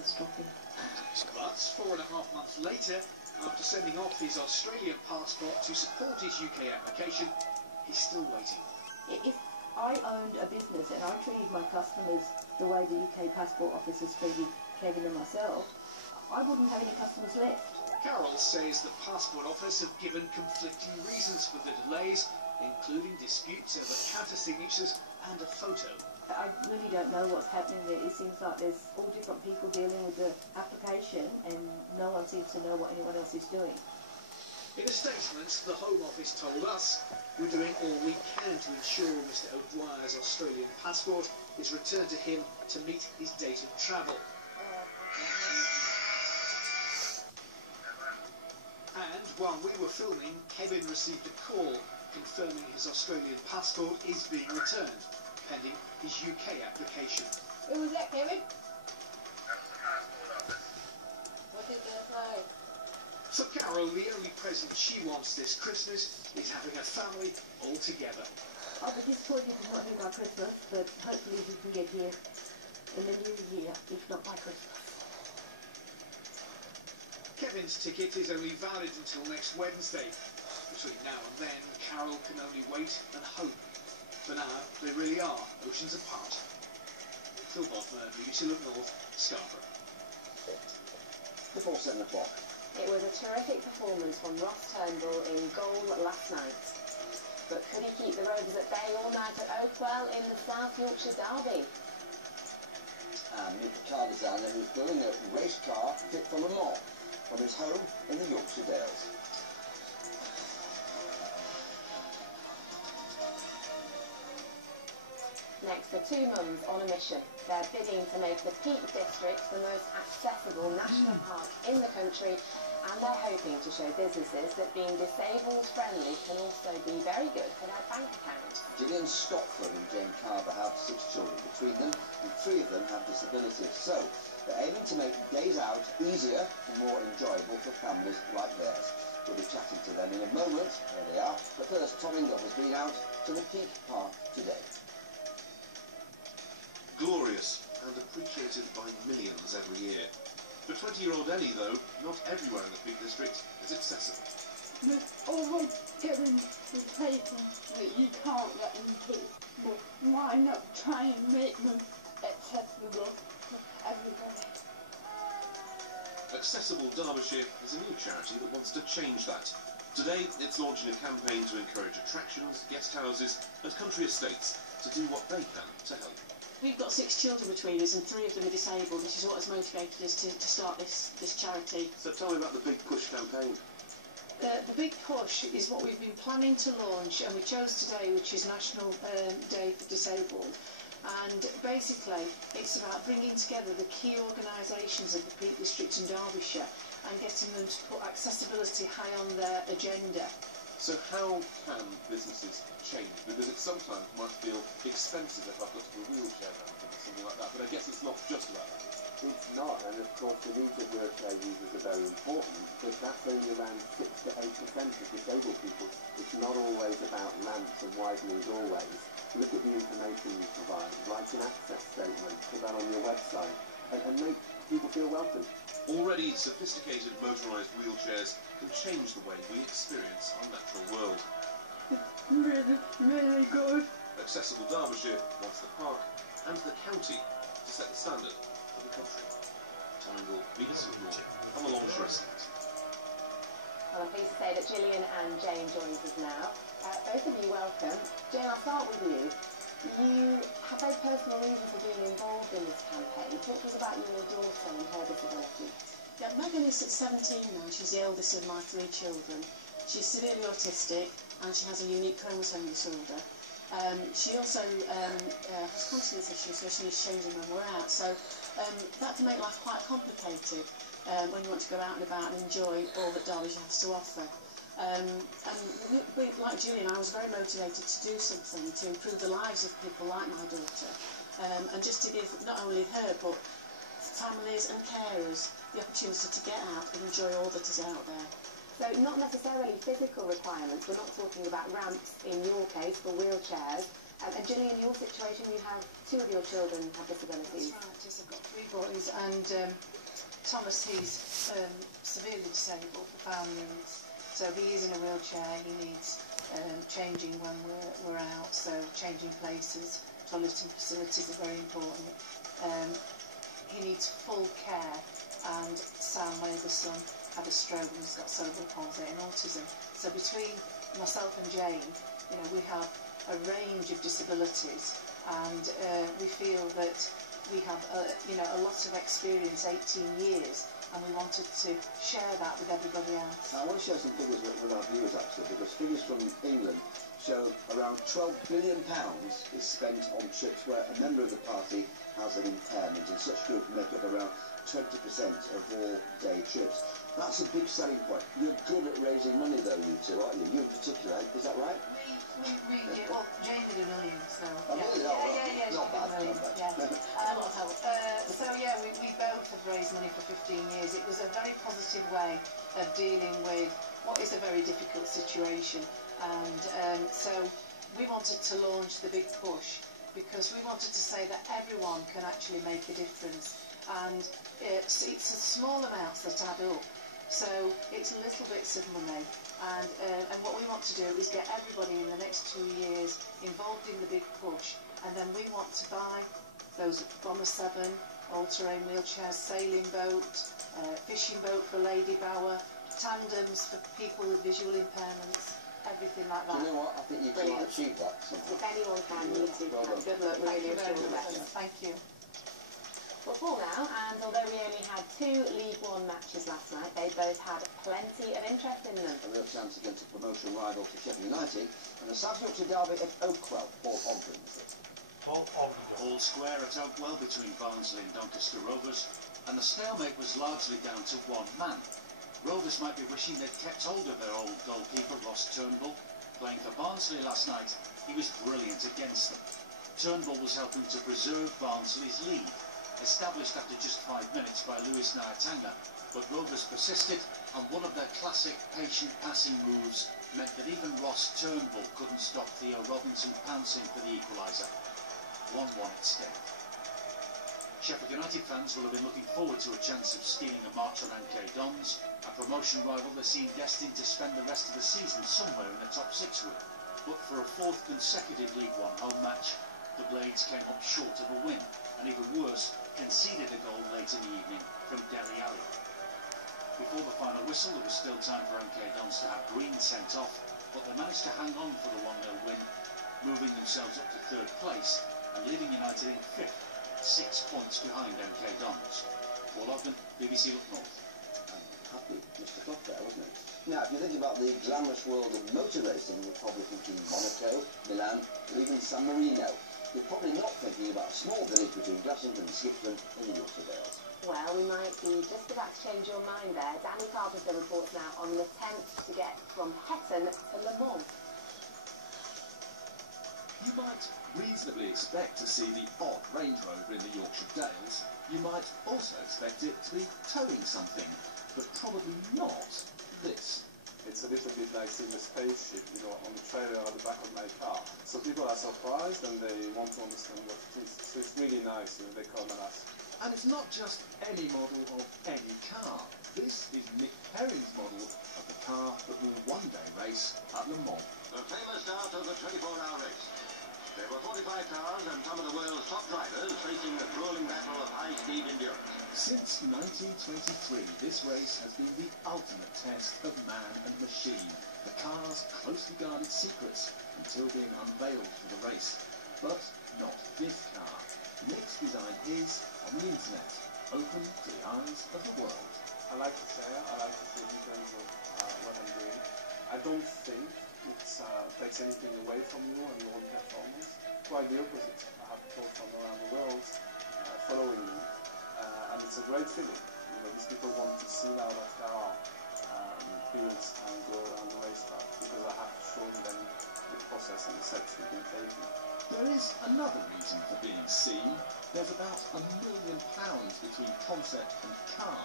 it's dropping. But 4.5 months later, after sending off his Australian passport to support his UK application, he's still waiting. If I owned a business and I treated my customers the way the UK Passport Office has treated Kevin and myself, I wouldn't have any customers left. Carol says the Passport Office have given conflicting reasons for the delays, including disputes over counter-signatures and a photo. I really don't know what's happening there. It seems like there's all different people dealing with the application and no one seems to know what anyone else is doing. In a statement, the Home Office told us, we're doing all we can to ensure Mr O'Dwyer's Australian passport is returned to him to meet his date of travel. And while we were filming, Kevin received a call confirming his Australian passport is being returned, pending his UK application. Who was that, Kevin? That's the Passport Office. What did they say? For Carol, the only present she wants this Christmas is having a family all together. I'll be disappointed if not here by Christmas, but hopefully we can get here in the new year, if not by Christmas. Kevin's ticket is only valid until next Wednesday. Between now and then, Carol can only wait and hope. For now, they really are oceans apart. Phil Bodmer, BBC Look North, Scarborough. Before 7 o'clock. It was a terrific performance from Ross Turnbull in goal last night. But could he keep the Rovers at bay all night at Oakwell in the South Yorkshire Derby? And meet the car designer who's building a race car fit for Le Mans from his home in the Yorkshire Dales. Next are two mums on a mission. They're bidding to make the Peak District the most accessible national park in the country, and they're hoping to show businesses that being disabled friendly can also be very good for their bank accounts. Gillian Stopford and Jane Carver have 6 children between them, and 3 of them have disabilities. So they're aiming to make days out easier and more enjoyable for families like theirs. We'll be chatting to them in a moment. There they are. But first, Tom Ingle has been out to the Peak Park today. Glorious and appreciated by millions every year. For 20-year-old Ellie, though, not everywhere in the Peak District is accessible. We're always getting the paper that you can't get into, but why not try and make them accessible to everybody? Accessible Derbyshire is a new charity that wants to change that. Today, it's launching a campaign to encourage attractions, guest houses and country estates to do what they can to help. We've got 6 children between us and 3 of them are disabled, which is what has motivated us to start this charity. So tell me about the Big Push campaign. The Big Push is what we've been planning to launch, and we chose today, which is National Day for Disabled. And basically, it's about bringing together the key organisations of the Peak District and Derbyshire and getting them to put accessibility high on their agenda. So how can businesses change? Because it sometimes might feel expensive if I've got to do a wheelchair ramp or something like that, but I guess it's not just about that. It's not, and of course the needs of wheelchair users are very important, but that's only around 6 to 8% of disabled people. It's not always about ramps and widenings always. Look at the information you provide, write an access statement, put that on your website, and make people feel welcome. Already sophisticated motorised wheelchairs can change the way we experience our natural world. Really, really good. Accessible Derbyshire wants the park and the county to set the standard for the country. Tom Ingle, BBC North, on the Longshore Estate. Well, I'm pleased to say that Gillian and Jane joins us now. Both of you welcome. Jane, I'll start with you. You have very personal reasons for being involved in this campaign. Talk to us about your daughter and her disability. Yeah, Megan is at 17 now. She's the eldest of my 3 children. She's severely autistic and she has a unique chromosome disorder. She also has continence issues, so she needs changing when we're out. So that can make life quite complicated when you want to go out and about and enjoy all that Derbyshire has to offer. And like Julian, I was very motivated to do something to improve the lives of people like my daughter, and just to give not only her but families and carers the opportunity to get out and enjoy all that is out there. So not necessarily physical requirements, we're not talking about ramps in your case for wheelchairs, And Gillian, in your situation, you have 2 of your children have disabilities. That's right, yes, I've got 3 boys, and Thomas, he's severely disabled, profound needs. So he is in a wheelchair, he needs changing when we're out, so changing places, toileting facilities are very important. He needs full care, and Sam, my other son, had a stroke and he's got cerebral palsy and autism. So between myself and Jane, you know, we have a range of disabilities, and we feel that we have a lot of experience, 18 years, and we wanted to share that with everybody else. Now, I want to share some figures with our viewers actually, because figures from England show around £12 billion is spent on trips where a member of the party has an impairment, and such groups make up around 20% of all day trips. That's a big selling point. You're good at raising money though, you two, aren't you? You in particular, is that right? Well, Jane did $1 million, so... $1 million? Yeah, not bad, $1 million, not bad. Yeah. So yeah, we both have raised money for 15 years. It was a very positive way of dealing with what is a very difficult situation, and so we wanted to launch the big push because we wanted to say that everyone can actually make a difference, and it's a small amounts that add up. So it's little bits of money, and what we want to do is get everybody in the next 2 years involved in the big push, and then we want to buy those Bomber 7, all-terrain wheelchairs, sailing boat, fishing boat for Lady Bower, tandems for people with visual impairments, everything like that. Do you know what? I think you can achieve that somehow. If anyone can, you two Well can. done. Good luck, really, Thank you all the very best. much. Thank you. Football now, and although we only had 2 League One matches last night, they both had plenty of interest in them. A real chance against a promotion rival for Sheffield United, and the South Yorkshire derby at Oakwell. Paul Ogden was it. All square at Oakwell between Barnsley and Doncaster Rovers, and the stalemate was largely down to one man. Rovers might be wishing they'd kept hold of their old goalkeeper Ross Turnbull. Playing for Barnsley last night, he was brilliant against them. Turnbull was helping to preserve Barnsley's lead, established after just 5 minutes by Lewis Nyatanga, but Rovers persisted, and one of their classic patient passing moves meant that even Ross Turnbull couldn't stop Theo Robinson pouncing for the equaliser. 1-1 at stake. Sheffield United fans will have been looking forward to a chance of stealing a march on MK Dons, a promotion rival they seem destined to spend the rest of the season somewhere in the top 6 with. But for a 4th consecutive League One home match, the Blades came up short of a win, and even worse, conceded a goal late in the evening from Dele Alli. Before the final whistle, there was still time for MK Dons to have Green sent off, but they managed to hang on for the 1-0 win, moving themselves up to 3rd place and leaving United in 5th, 6 points behind MK Dons. Paul Ogden, BBC Look North. Happy Mr. Clough there, wasn't it? Now, if you think about the glamorous world of motor racing, you're probably thinking Monaco, Milan, or even San Marino. You're probably not thinking about a small village between Glastonbury and Skipton in the Yorkshire Dales. Well, we might be just about to change your mind there. Danny Carpenter reports now on the attempt to get from Hetton to Le Mans. You might reasonably expect to see the odd Range Rover in the Yorkshire Dales. You might also expect it to be towing something, but probably not this. It's a little bit like seeing a spaceship, you know, on the trailer at the back of my car. So people are surprised and they want to understand what it is. So it's really nice, you know, they come and ask. And it's not just any model of any car. This is Nick Perrin's model of the car that will one day race at Le Mans. The famous start of the 24-hour race. There were 45 cars and some of the world's top drivers facing the grueling battle of high-speed endurance. Since 1923, this race has been the ultimate test of man and machine. The car's closely guarded secrets until being unveiled for the race. But not this car. Nick's designed his on the internet, open to the eyes of the world. I like to share, I like to see in terms of what I'm doing. I don't think it takes anything away from you and your own performance. Quite the opposite. I have people from around the world following me. And it's a great feeling. You know, these people want to see now that car built and go around the racetrack because I have shown them the process and the steps we've been taking. There is another reason for being seen. There's about £1 million between concept and car.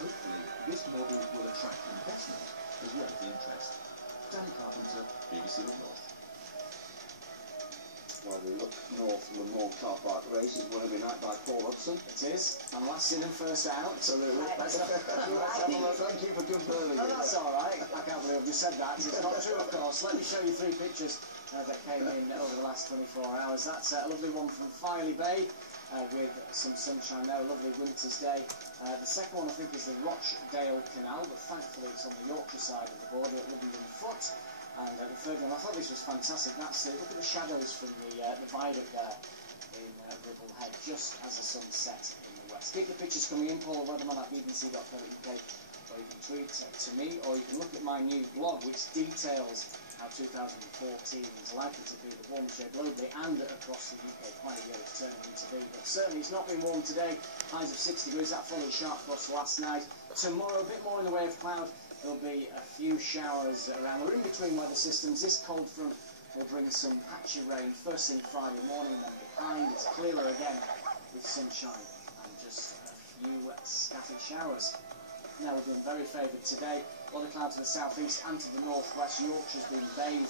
Hopefully, this model will attract investment as well as interest. Danny Carpenter, BBC Look North. Well, we look north to the Moor car park race. It's won every night by Paul Hudson. It is. And last in and first out. Absolutely. Thank you for confirming No, it. that's all right. I can't believe you said that. It's not true, of course. Let me show you 3 pictures that came in over the last 24 hours. That's a lovely one from Filey Bay with some sunshine there, a lovely winter's day. The second one, I think, is the Rochdale Canal, but thankfully it's on the Yorkshire side of the border at Livingston Foot. And the third one, I thought this was fantastic. That's look at the shadows from the viaduct there in Ribble Head, just as the sun set in the west. Keep the pictures coming in, Paul Weatherman at bbc.co.uk, or you can tweet to me, or you can look at my new blog, which details how 2014 is likely to be the warmest year globally and across the UK. Quite a year it's turning into be, but certainly it's not been warm today. Highs of 6 degrees, that followed sharp frost last night. Tomorrow, a bit more in the way of cloud. There'll be a few showers around. We're in between weather systems. This cold front will bring some patchy rain first thing Friday morning, then behind it's clearer again with sunshine and just a few scattered showers. Now we've been very favoured today. A lot of cloud to the southeast and to the northwest. Yorkshire's been bathed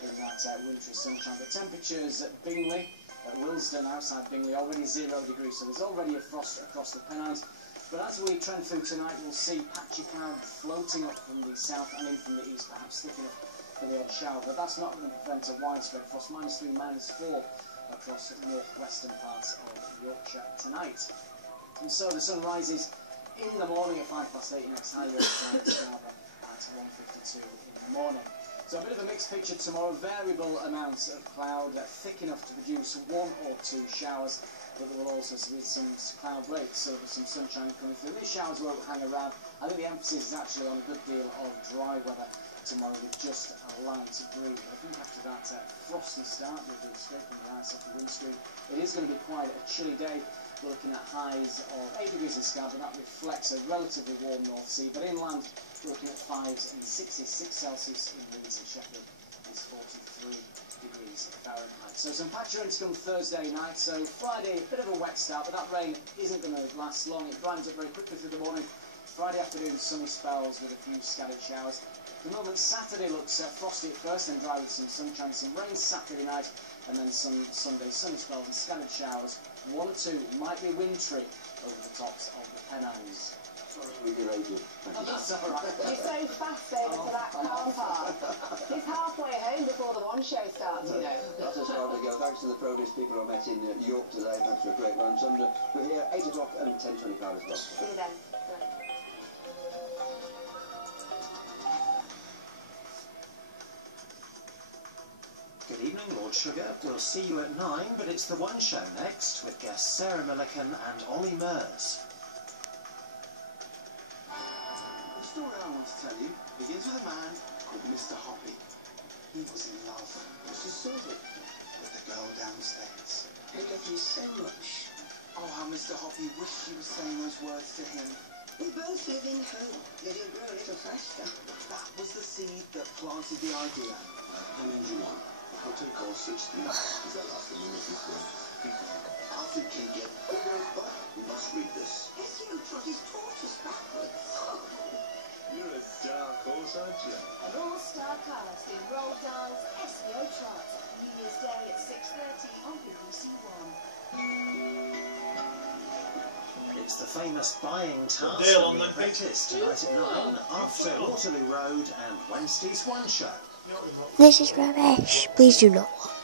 in that wintry sunshine. The temperatures at Bingley, at Willesden outside Bingley, already 0 degrees, so there's already a frost across the Pennines. But as we trend through tonight, we'll see patchy cloud floating up from the south and in from the east, perhaps thick enough for the odd shower. But that's not going to prevent a widespread frost, -3, -4 across the northwestern parts of Yorkshire tonight. And so the sun rises in the morning at 8:05 next high Yorkshire and Scarborough at 1:52 in the morning. So a bit of a mixed picture tomorrow, variable amounts of cloud, thick enough to produce 1 or 2 showers. But there will also be some cloud breaks, so there's some sunshine coming through. These showers won't hang around. I think the emphasis is actually on a good deal of dry weather tomorrow with just a light breeze. I think after that frosty start with the scraping the ice off the windscreen, it is going to be quite a chilly day. We're looking at highs of 8 degrees in Scarborough. That reflects a relatively warm North Sea, but inland we're looking at 5s and 6 Celsius in Leeds and Sheffield. It's 43 degrees Fahrenheit. So some patchy rain to come Thursday night. So Friday, a bit of a wet start, but that rain isn't going to last long. It brightens up very quickly through the morning. Friday afternoon, sunny spells with a few scattered showers. At the moment, Saturday looks frosty at first, then dry with some sunshine, some rain Saturday night, and then some Sunday sunny spells and scattered showers. 1 or 2 might be wintry over the tops of the Pennines. We derated. Oh, that's all right. You're so fast over to that car park. It's halfway home before the one show starts, you know. That's as far as we go. Thanks to the Produce people I met in York today. Thanks for a great lunch. And we're here 8 o'clock and 10:25 as well. See you then. Good evening, Lord Sugar. We'll see you at 9, but it's the One Show next with guests Sarah Millican and Ollie Mers. The story I want to tell you begins with a man called Mr. Hoppy. He was in love. Was he so good? With the girl downstairs. I love you so much. Oh, how Mr. Hoppy wished she was saying those words to him. We both live in hope. Let it grow a little faster. That was the seed that planted the idea. How many do you want? I'll take all 16. Is that last thing you're looking for? After can get bigger, but You must read this. Ezio trot his tortoise backwards. You're a dark horse, aren't you? An all-star cast in Roald Dahl's SEO Trot, New Year's Day at 6:30 on BBC One. It's the famous buying task deal on and the them, apprentice tonight at 9 after Waterloo Road and Wednesday's One Show. This is rubbish. Please do not watch.